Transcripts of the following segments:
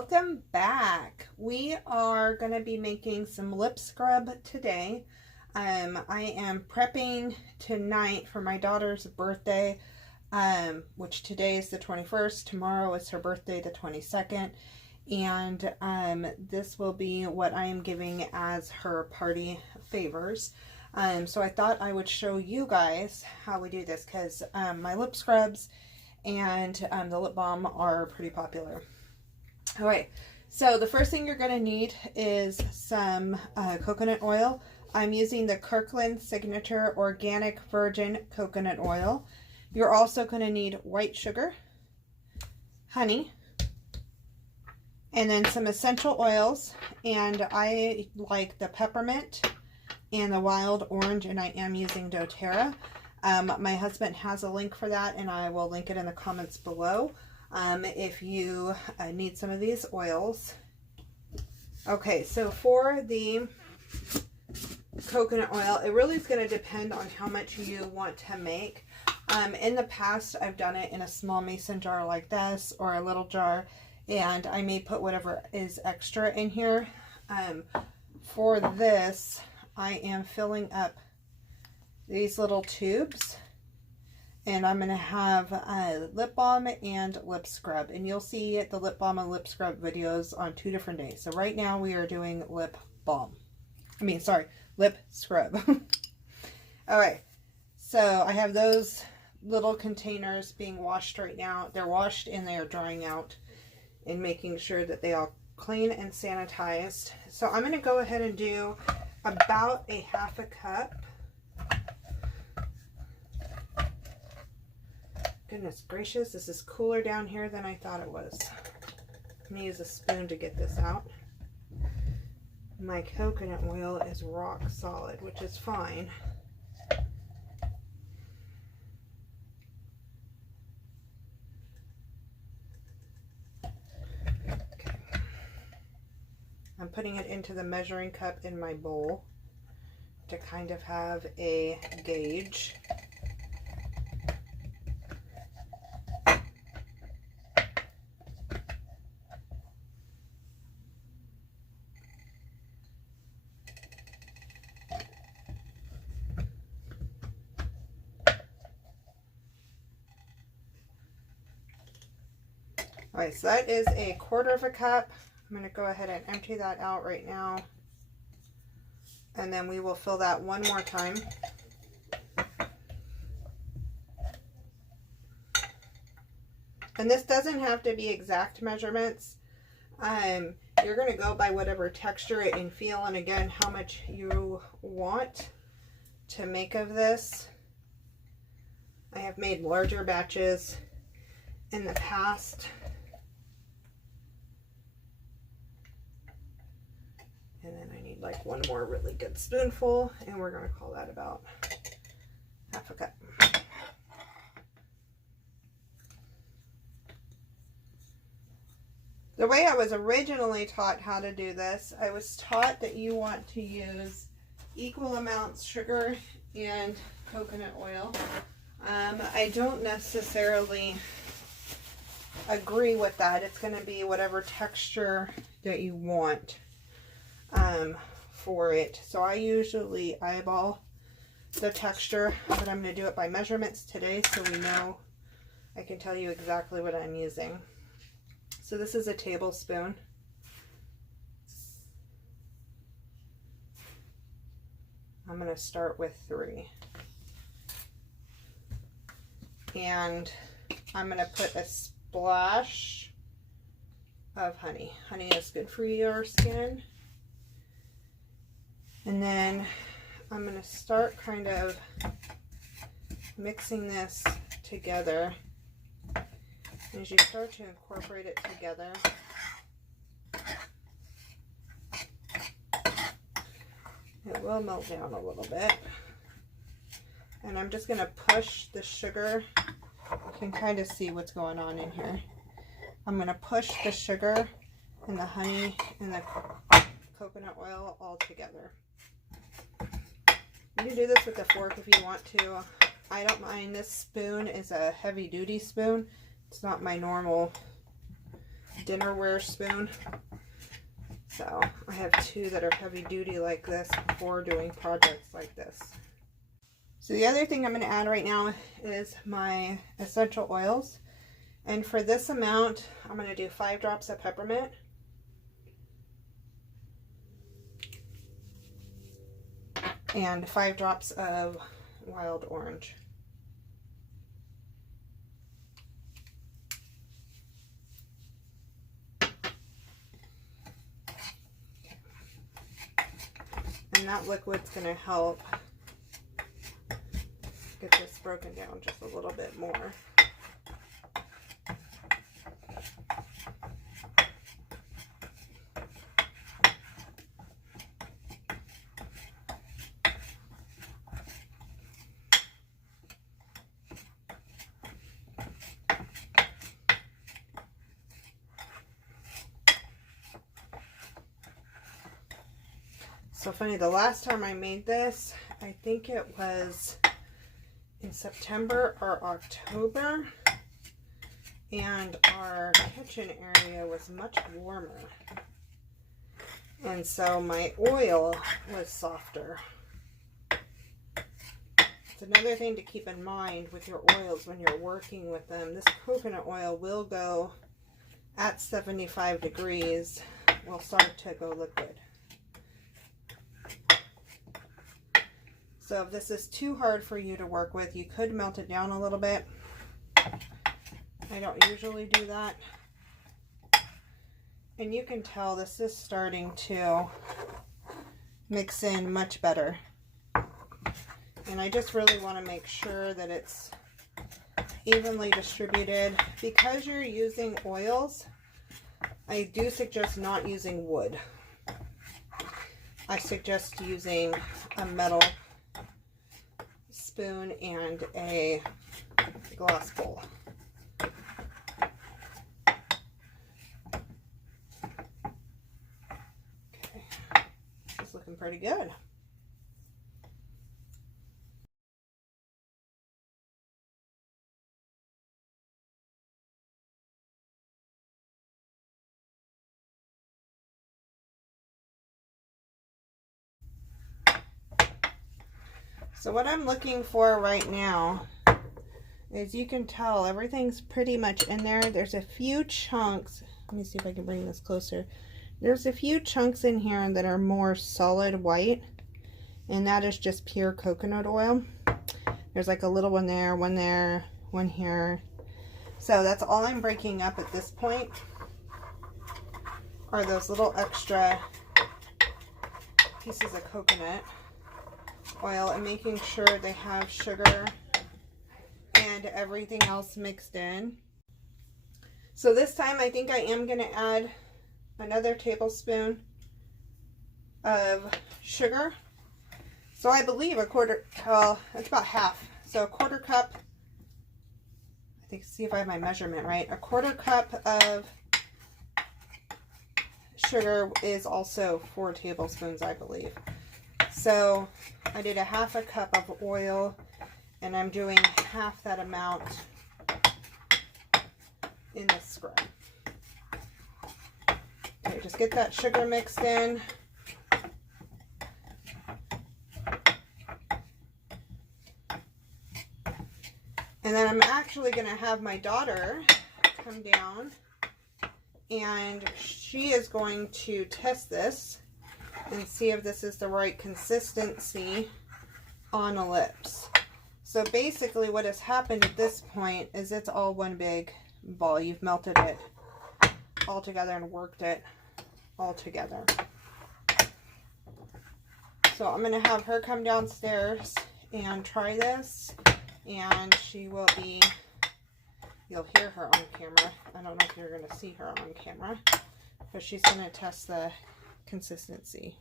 Welcome back. We are going to be making some lip scrub today. I am prepping tonight for my daughter's birthday, which today is the 21st. Tomorrow is her birthday, the 22nd. And this will be what I am giving as her party favors. So I thought I would show you guys how we do this because my lip scrubs and the lip balm are pretty popular. All right, so the first thing you're going to need is some coconut oil. I'm using the Kirkland Signature Organic Virgin Coconut Oil. You're also going to need white sugar, honey, and then some essential oils. And I like the peppermint and the wild orange, and I am using doTERRA. My husband has a link for that, and I will link it in the comments below if you need some of these oils. Okay, so for the coconut oil, it really is going to depend on how much you want to make. In the past, I've done it in a small mason jar like this or a little jar, and I may put whatever is extra in here. For this, I am filling up these little tubes, and I'm going to have lip balm and lip scrub, and you'll see the lip balm and lip scrub videos on 2 different days. So right now we are doing lip balm. Lip scrub. All right, so I have those little containers being washed right now. They're washed and they are drying out and making sure that they all clean and sanitized. So I'm going to go ahead and do about a half a cup. Goodness gracious, this is cooler down here than I thought it was. I'm going to use a spoon to get this out. My coconut oil is rock solid, which is fine. Okay. I'm putting it into the measuring cup in my bowl to kind of have a gauge. Alright, so that is a 1/4 of a cup. I'm going to go ahead and empty that out right now. And then we will fill that one more time. And this doesn't have to be exact measurements. You're going to go by whatever texture and feel, and again, how much you want to make of this. I have made larger batches in the past. And then I need like one more really good spoonful, and we're going to call that about half a cup. The way I was originally taught how to do this, I was taught that you want to use equal amounts sugar and coconut oil. I don't necessarily agree with that. It's going to be whatever texture that you want for it. So I usually eyeball the texture, but I'm going to do it by measurements today so we know, I can tell you exactly what I'm using. So this is a tablespoon. I'm going to start with 3. And I'm going to put a splash of honey. Honey is good for your skin. And then I'm going to start kind of mixing this together. As you start to incorporate it together, it will melt down a little bit. And I'm just going to push the sugar. You can kind of see what's going on in here. I'm going to push the sugar and the honey and the coconut oil all together. You can do this with a fork if you want to. I don't mind. This spoon is a heavy duty spoon. It's not my normal dinnerware spoon. So I have two that are heavy duty like this for doing projects like this. So the other thing I'm going to add right now is my essential oils. And for this amount, I'm going to do 5 drops of peppermint. And 5 drops of wild orange. And that liquid's going to help get this broken down just a little bit more. So funny, the last time I made this, I think it was in September or October, and our kitchen area was much warmer. And so my oil was softer. It's another thing to keep in mind with your oils when you're working with them. This coconut oil will go at 75 degrees, will start to go liquid. So if this is too hard for you to work with, you could melt it down a little bit. I don't usually do that. And you can tell this is starting to mix in much better. And I just really want to make sure that it's evenly distributed. Because you're using oils, I do suggest not using wood. I suggest using a metal spoon and a glass bowl. Okay, this is looking pretty good. So what I'm looking for right now is, you can tell everything's pretty much in there. There's a few chunks. Let me see if I can bring this closer. There's a few chunks in here that are more solid white, and that is just pure coconut oil. There's like a little one there, one here. So that's all I'm breaking up at this point, are those little extra pieces of coconut oil, and making sure they have sugar and everything else mixed in. So this time I think I am going to add another tablespoon of sugar. So I believe a quarter, well, it's about half. So a quarter cup, I think, see if I have my measurement right. A quarter cup of sugar is also 4 tablespoons, I believe. So I did a half a cup of oil, and I'm doing half that amount in this scrub. Okay, just get that sugar mixed in. And then I'm actually going to have my daughter come down, and she is going to test this and see if this is the right consistency on a lips. So basically what has happened at this point is it's all one big ball. You've melted it all together and worked it all together. So I'm going to have her come downstairs and try this, and she will be, you'll hear her on camera. I don't know if you're going to see her on camera, but she's going to test the consistency.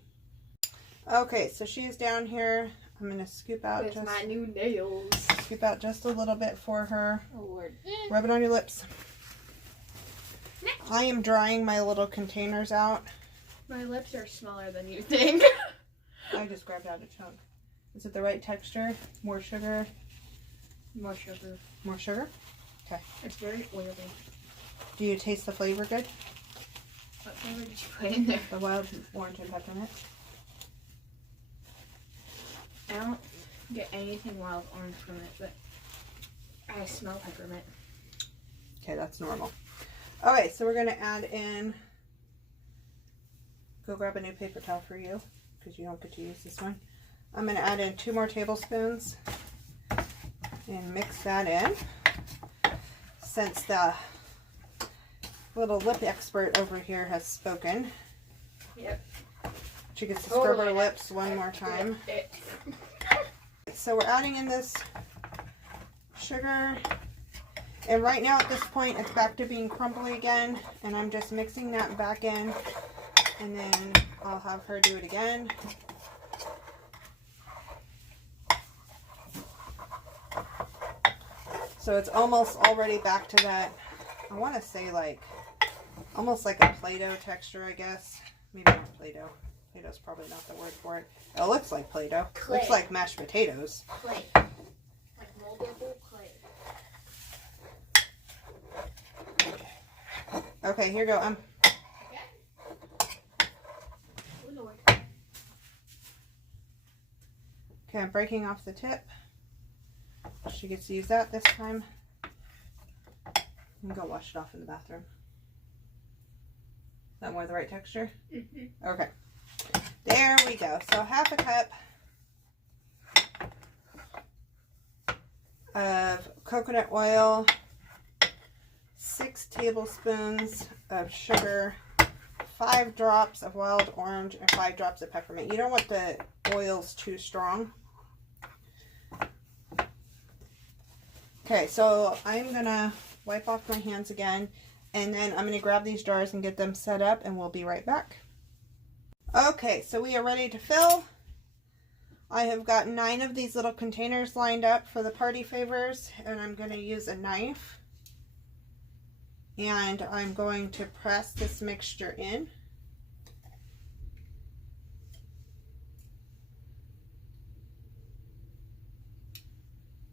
Okay, so she's down here. I'm going to scoop out with my new nails. Scoop out just a little bit for her. Oh, Lord. Rub it on your lips. I am drying my little containers out. My lips are smaller than you think. I just grabbed out a chunk. Is it the right texture? More sugar? More sugar. More sugar? Okay. It's very oily. Do you taste the flavor good? What did you put in there? The wild orange and peppermint. I don't get anything wild orange from it, but I smell peppermint. Okay, that's normal. Okay, so we're going to add in, go grab a new paper towel for you because you don't get to use this one. I'm going to add in 2 more tablespoons and mix that in. Since the little lip expert over here has spoken. Yep. She gets to scrub her lips one more time. So we're adding in this sugar. And right now at this point it's back to being crumbly again. And I'm just mixing that back in. And then I'll have her do it again. So it's almost already back to that, I want to say like, almost like a Play-Doh texture, I guess. Maybe not Play-Doh. Play-Doh's probably not the word for it. It looks like Play-Doh. Looks like mashed potatoes. Clay. Like moldable clay. Okay, here you go. Oh, Lord. Okay, I'm breaking off the tip. She gets to use that this time. I'm gonna go wash it off in the bathroom. Is that more the right texture? Mm-hmm. Okay. There we go. So half a cup of coconut oil, 6 tablespoons of sugar, 5 drops of wild orange, and 5 drops of peppermint. You don't want the oils too strong. Okay, so I'm gonna wipe off my hands again, and then I'm gonna grab these jars and get them set up, and we'll be right back. Okay, so we are ready to fill. I have got 9 of these little containers lined up for the party favors, and I'm gonna use a knife, and I'm going to press this mixture in.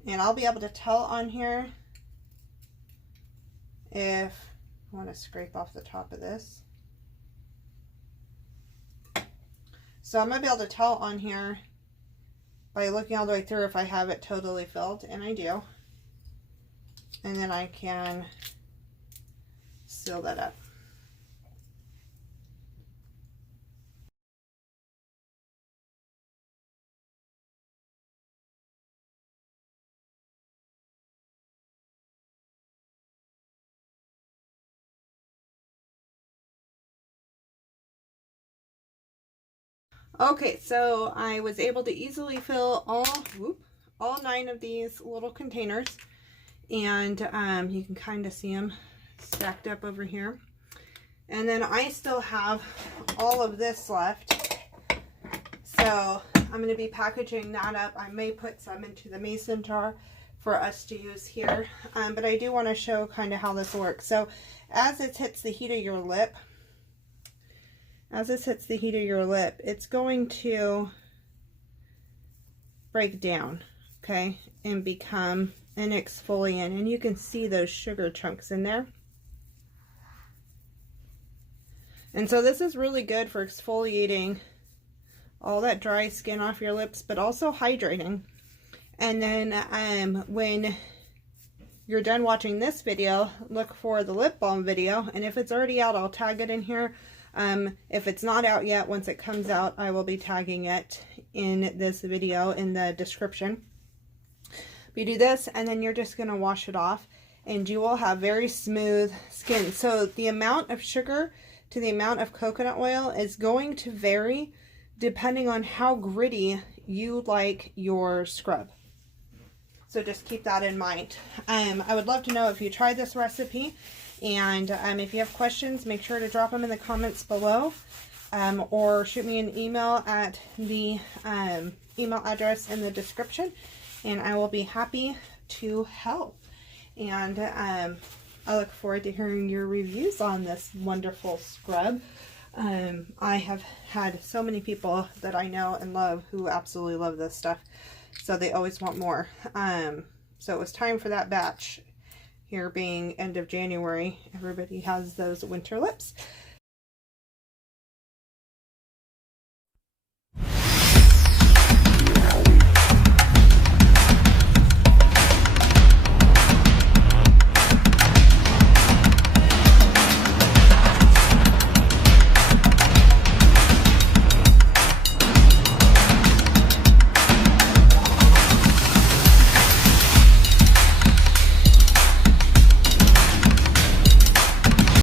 And I'll be able to tell on here if I want to scrape off the top of this. So I'm going to be able to tell on here by looking all the way through if I have it totally filled, and I do. And then I can seal that up. Okay, so I was able to easily fill all 9 of these little containers, and you can kind of see them stacked up over here. And then I still have all of this left, so I'm going to be packaging that up. I may put some into the mason jar for us to use here, but I do want to show kind of how this works. So as it hits the heat of your lip, it's going to break down, okay, and become an exfoliant. And you can see those sugar chunks in there. And so this is really good for exfoliating all that dry skin off your lips, but also hydrating. And then when you're done watching this video, look for the lip balm video. And if it's already out, I'll tag it in here. If it's not out yet, once it comes out, I will be tagging it in this video in the description. You do this, and then you're just going to wash it off, and you will have very smooth skin. So the amount of sugar to the amount of coconut oil is going to vary depending on how gritty you like your scrub. So just keep that in mind. I would love to know if you tried this recipe. And if you have questions, make sure to drop them in the comments below, or shoot me an email at the email address in the description, and I will be happy to help. And I look forward to hearing your reviews on this wonderful scrub. I have had so many people that I know and love who absolutely love this stuff, so they always want more. So it was time for that batch. Here being end of January, everybody has those winter lips.